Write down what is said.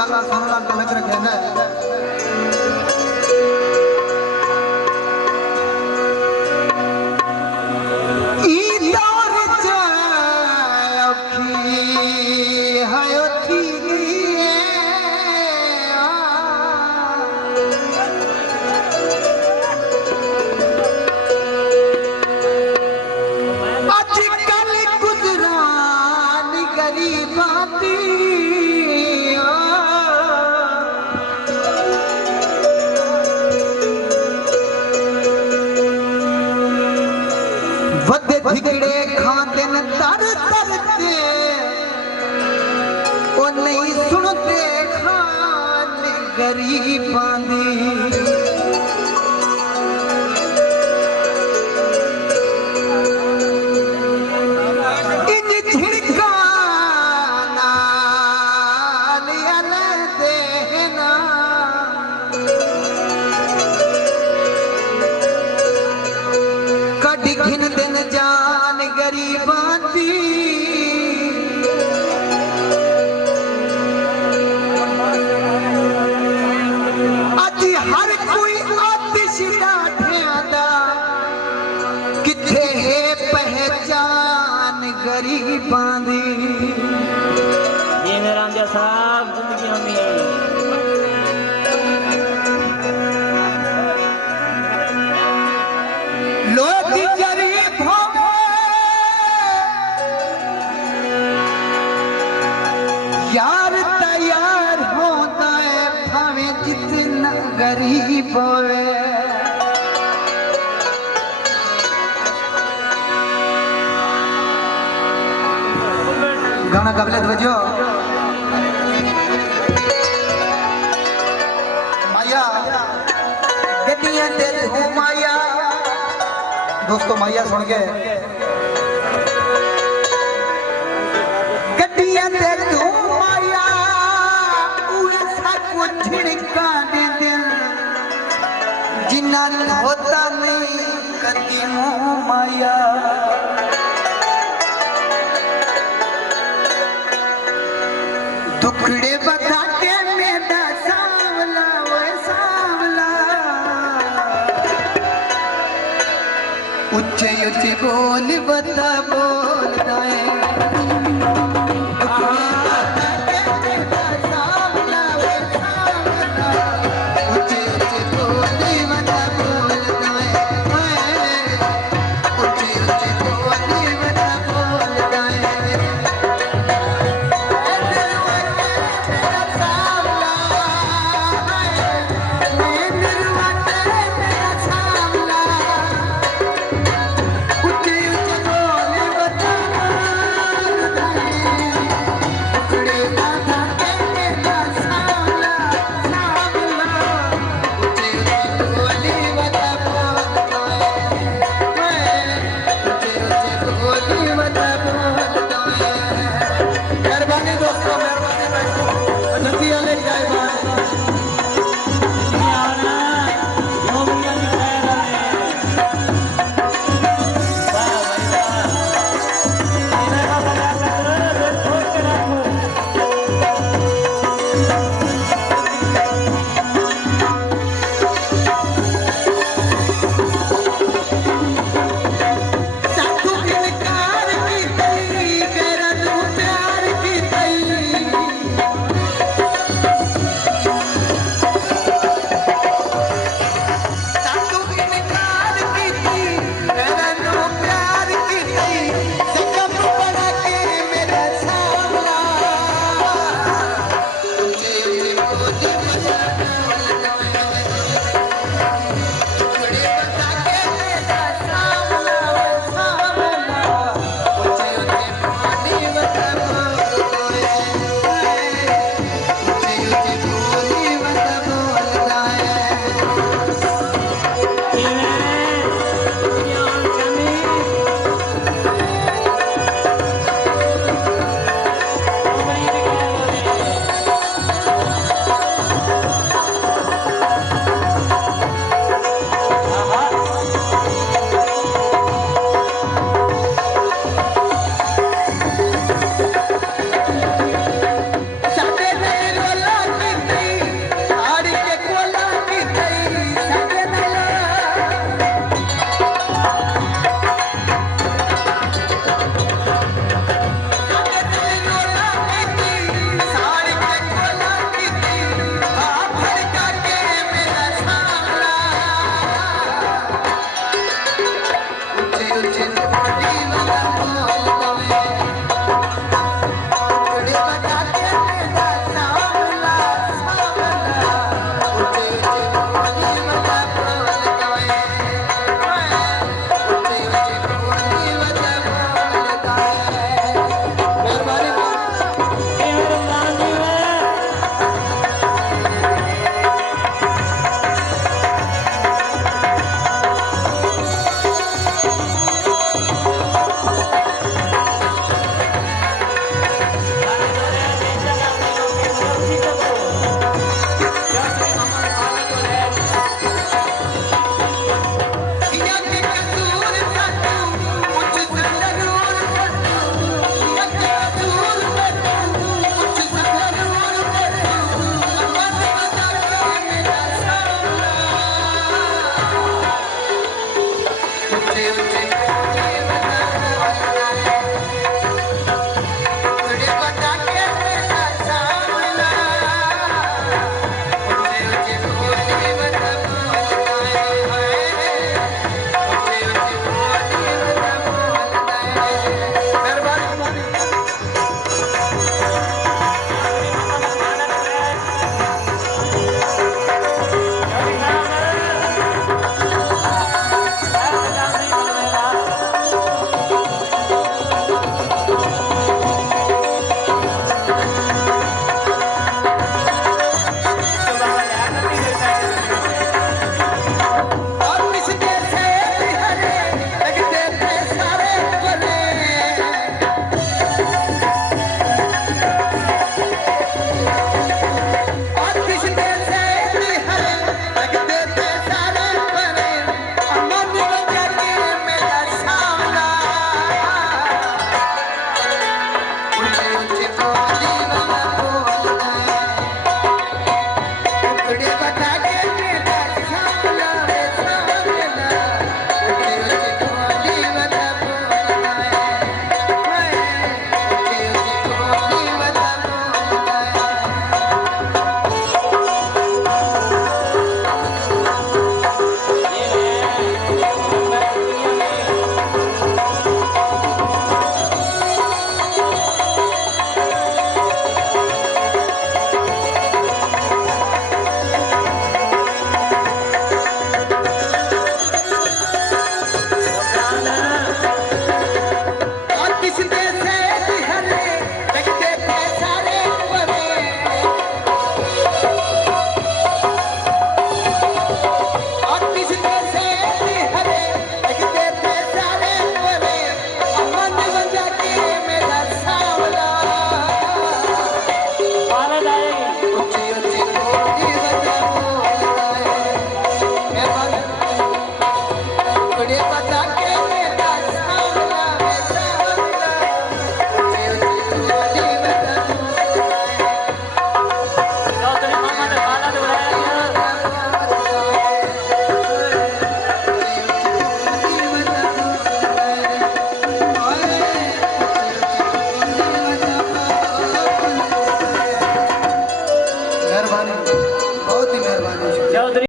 शाला सोनलाल के लग रखे हैं धिकड़े खाते न तर तरते ओ नहीं सुनते खान गरीबां दी इन झिड़का नाल अल देना कड़ी घिन दिन जान गरीबां दी अज हर कोई आतिश डाठियां किथे है पहचान गरीबां दी जी मेरा रामजा साहब जिंदगी होनी लोग गरीब हो यार तैयार होता है भावे जितना गरीब होवे गाना कबले बजो माया गड्डियां दे तू माया दोस्तों माया सुन के गड्डियां दे तू माया उहे साको झिड़का दे दिल जिन्ना होता नहीं कदी मोह माया दुखड़े बता के मेरा सावला वो सावला उच्चे उच्चे बोल बता बोलता है चौधरी